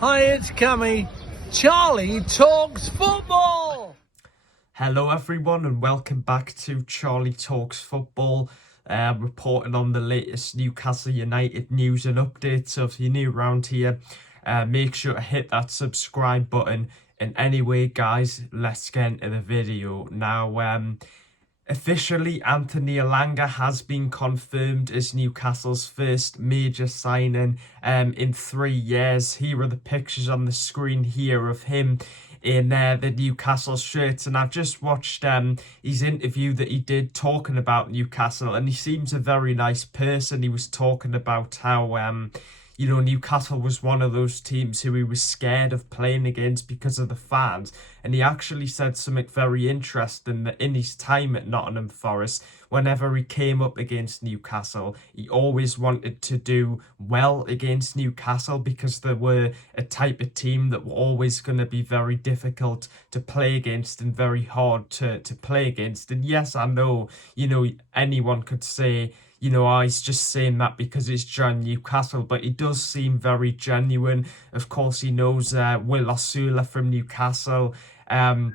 Hi, it's Cammy. Charlie talks football. Hello everyone and welcome back to Charlie Talks Football, reporting on the latest Newcastle United news and updates. So if you're new around here, make sure to hit that subscribe button. And anyway guys, let's get into the video. Now, officially, Anthony Elanga has been confirmed as Newcastle's first major signing in 3 years. Here are the pictures on the screen here of him in the Newcastle shirts, and I've just watched his interview that he did talking about Newcastle, and he seems a very nice person. He was talking about how Newcastle was one of those teams who he was scared of playing against because of the fans. And he actually said something very interesting, that in his time at Nottingham Forest, whenever he came up against Newcastle, he always wanted to do well against Newcastle because they were a type of team that were always going to be very difficult to play against and very hard to play against. And yes, I know, anyone could say, he's just saying that because it's John Newcastle, but he does seem very genuine. Of course, he knows Will Osula from Newcastle. And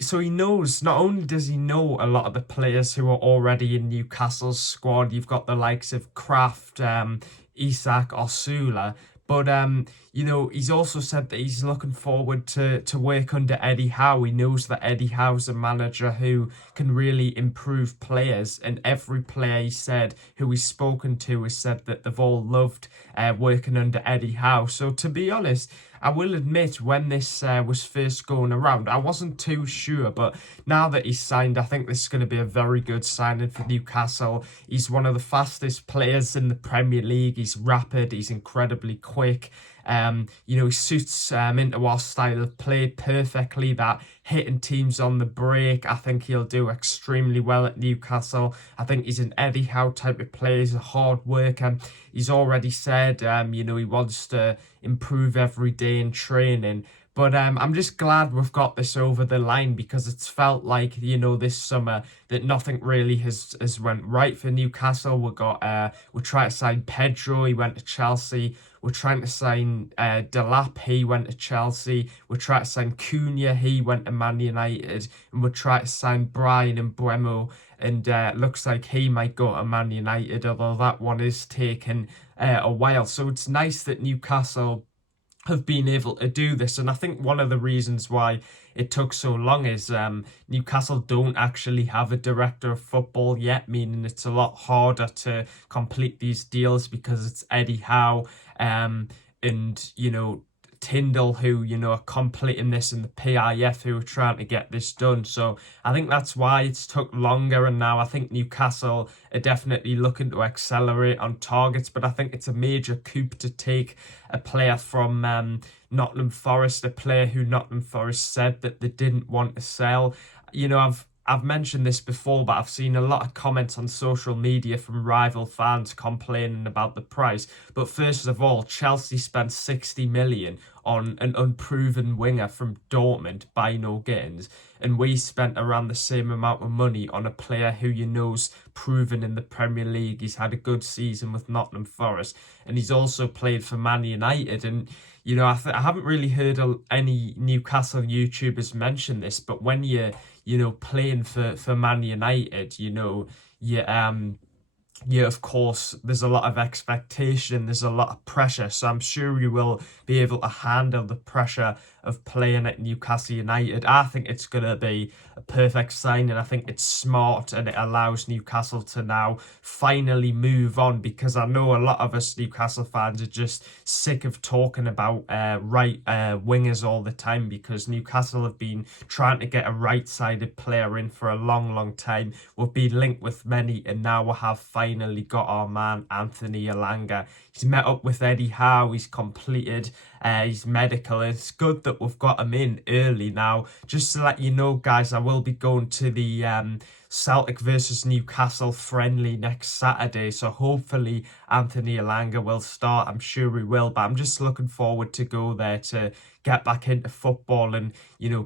so he knows, not only does he know a lot of the players who are already in Newcastle's squad, you've got the likes of Kraft, Isak, Osula, but he's also said that he's looking forward to work under Eddie Howe. He knows that Eddie Howe's a manager who can really improve players, and every player he said who he's spoken to has said that they've all loved working under Eddie Howe. So to be honest, I will admit, when this was first going around, I wasn't too sure, but now that he's signed, I think this is going to be a very good signing for Newcastle. He's one of the fastest players in the Premier League. He's rapid, he's incredibly quick. He suits into our style of play perfectly, that hitting teams on the break. I think he'll do extremely well at Newcastle. I think he's an Eddie Howe type of player. He's a hard worker. He's already said, he wants to improve every day in training. But I'm just glad we've got this over the line, because it's felt like, this summer that nothing really has went right for Newcastle. We're trying to sign Pedro, he went to Chelsea. We're trying to sign Delap, he went to Chelsea. We're trying to sign Cunha, he went to Man United. And we're trying to sign Brian and Bremo, and looks like he might go to Man United, although that one is taking a while. So it's nice that Newcastle have been able to do this, and I think one of the reasons why it took so long is Newcastle don't actually have a director of football yet, meaning it's a lot harder to complete these deals because it's Eddie Howe and Tyndall who are completing this, and the PIF who are trying to get this done. So I think that's why it's took longer, and now I think Newcastle are definitely looking to accelerate on targets. But I think it's a major coup to take a player from Nottingham Forest, a player who Nottingham Forest said that they didn't want to sell. I've mentioned this before, but I've seen a lot of comments on social media from rival fans complaining about the price. But first of all, Chelsea spent 60 million on an unproven winger from Dortmund, Bino Gittins, and we spent around the same amount of money on a player who know's proven in the Premier League. He's had a good season with Nottingham Forest, and he's also played for Man United. And I haven't really heard any Newcastle YouTubers mention this, but when you're playing for Man United, of course, there's a lot of expectation, there's a lot of pressure. So I'm sure you will be able to handle the pressure of playing at Newcastle United. I think it's going to be a perfect sign, and I think it's smart, and it allows Newcastle to now finally move on, because I know a lot of us Newcastle fans are just sick of talking about right wingers all the time, because Newcastle have been trying to get a right-sided player in for a long time. We've been linked with many, and now we have finally got our man Anthony Elanga. He's met up with Eddie Howe, he's completed his medical. It's good that we've got him in early now. Just to let you know, guys, I will be going to the Celtic versus Newcastle friendly next Saturday, so hopefully Anthony Elanga will start. I'm sure he will, but I'm just looking forward to go there to get back into football and,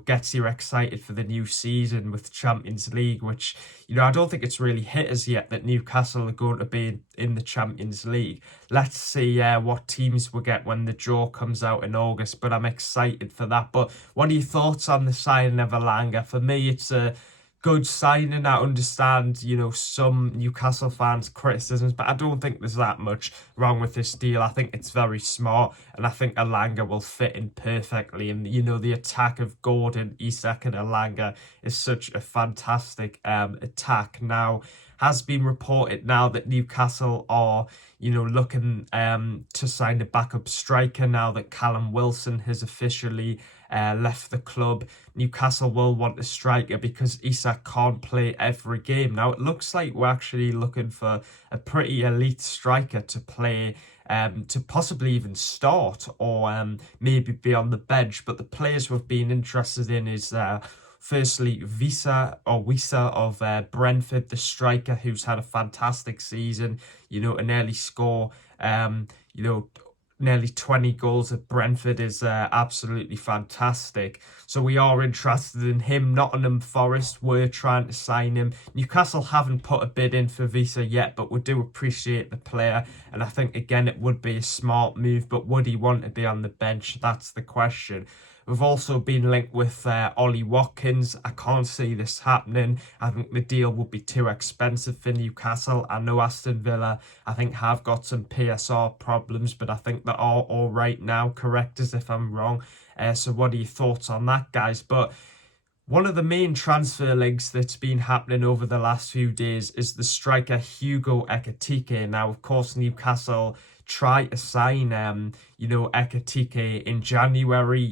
gets you excited for the new season with Champions League, which, I don't think it's really hit us yet that Newcastle are going to be in the Champions League. Let's let's see what teams we get when the draw comes out in August, but I'm excited for that. But what are your thoughts on the signing of Elanga? For me, it's a good signing. I understand, some Newcastle fans' criticisms, but I don't think there's that much wrong with this deal. I think it's very smart, and I think Elanga will fit in perfectly. And, the attack of Gordon, Isak, and Elanga is such a fantastic attack. Now, has been reported now that Newcastle are, looking to sign a backup striker now that Callum Wilson has officially left the club. Newcastle will want a striker because Isak can't play every game. Now, it looks like we're actually looking for a pretty elite striker to play, to possibly even start or maybe be on the bench. But the players we've been interested in is firstly, Wissa of Brentford, the striker who's had a fantastic season, an early score, nearly 20 goals at Brentford is absolutely fantastic. So we are interested in him. Nottingham Forest were trying to sign him. Newcastle haven't put a bid in for Wissa yet, but we do appreciate the player. And I think, again, it would be a smart move, but would he want to be on the bench? That's the question. We've also been linked with Ollie Watkins. I can't see this happening. I think the deal would be too expensive for Newcastle. I know Aston Villa, I think, have got some PSR problems, but I think they are all right now. Correct us if I'm wrong. So what are your thoughts on that, guys? But one of the main transfer links that's been happening over the last few days is the striker Hugo Ekitike. Now, of course, Newcastle try to sign, Ekitike in January.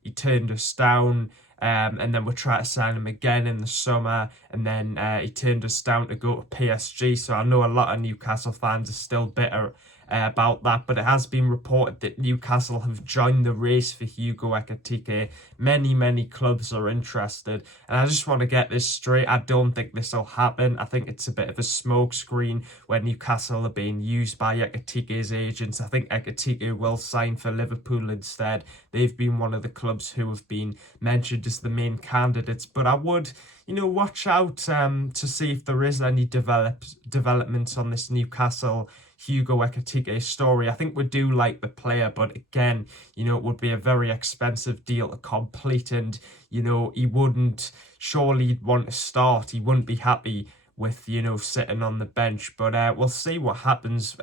He turned us down, and then we tried to sign him again in the summer, and then he turned us down to go to PSG. So I know a lot of Newcastle fans are still bitter about that, but it has been reported that Newcastle have joined the race for Hugo Ekitike. Many clubs are interested, and I just want to get this straight. I don't think this will happen. I think it's a bit of a smokescreen when Newcastle are being used by Ekitike's agents. I think Ekitike will sign for Liverpool instead. They've been one of the clubs who have been mentioned as the main candidates, but I would watch out to see if there is any developments on this Newcastle Hugo Ekitike story. I think we do like the player, but again, it would be a very expensive deal to complete, and he wouldn't surely want to start. He wouldn't be happy with sitting on the bench, but we'll see what happens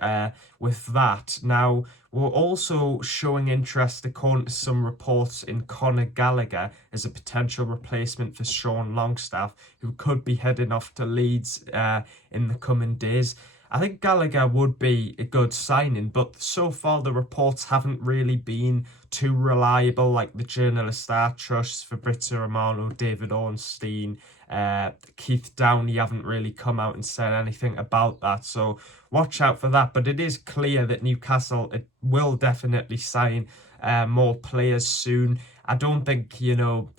with that. Now, we're also showing interest, according to some reports, in Conor Gallagher as a potential replacement for Sean Longstaff, who could be heading off to Leeds in the coming days. I think Gallagher would be a good signing, but so far the reports haven't really been too reliable. Like the journalists I trust, Fabrizio Romano, David Ornstein, Keith Downey haven't really come out and said anything about that. So watch out for that. But it is clear that Newcastle will definitely sign more players soon. I don't think, you'll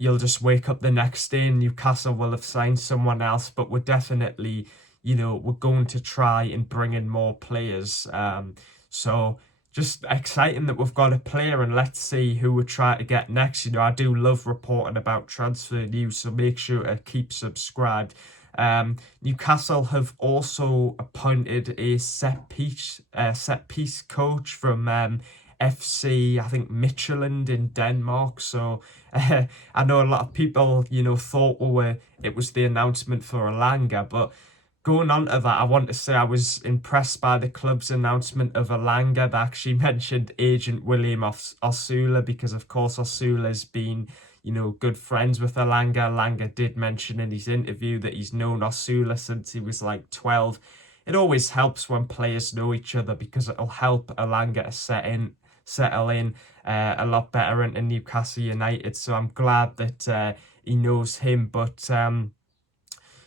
just wake up the next day and Newcastle will have signed someone else, but we're definitely, we're going to try and bring in more players. So just exciting that we've got a player, and let's see who we try to get next. I do love reporting about transfer news, so make sure to keep subscribed. Newcastle have also appointed a set piece coach from FC, I think, Midtjylland in Denmark. So I know a lot of people, thought it was the announcement for Elanga, but going on to that, I want to say I was impressed by the club's announcement of Elanga. They actually mentioned agent William Osula because, of course, Osula's been, good friends with Elanga. Elanga did mention in his interview that he's known Osula since he was like 12. It always helps when players know each other because it'll help Elanga to settle in a lot better into Newcastle United. So I'm glad that he knows him. But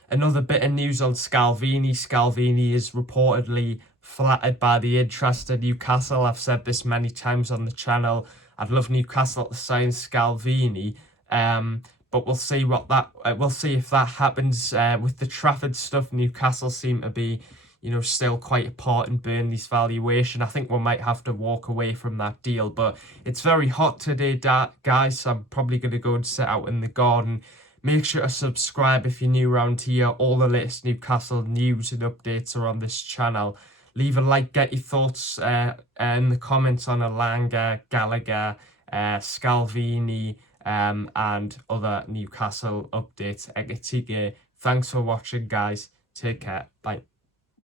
another bit of news on Scalvini. Scalvini is reportedly flattered by the interest in Newcastle. I've said this many times on the channel. I'd love Newcastle to sign Scalvini, but we'll see we'll see if that happens. With the Trafford stuff, Newcastle seem to be, still quite apart in Burnley's valuation. I think we might have to walk away from that deal. But it's very hot today, guys. So I'm probably going to go and sit out in the garden. Make sure to subscribe if you're new around here. All the latest Newcastle news and updates are on this channel. leave a like, get your thoughts in the comments on Elanga, Gallagher, Scalvini, and other Newcastle updates. Thanks for watching, guys. Take care. Bye.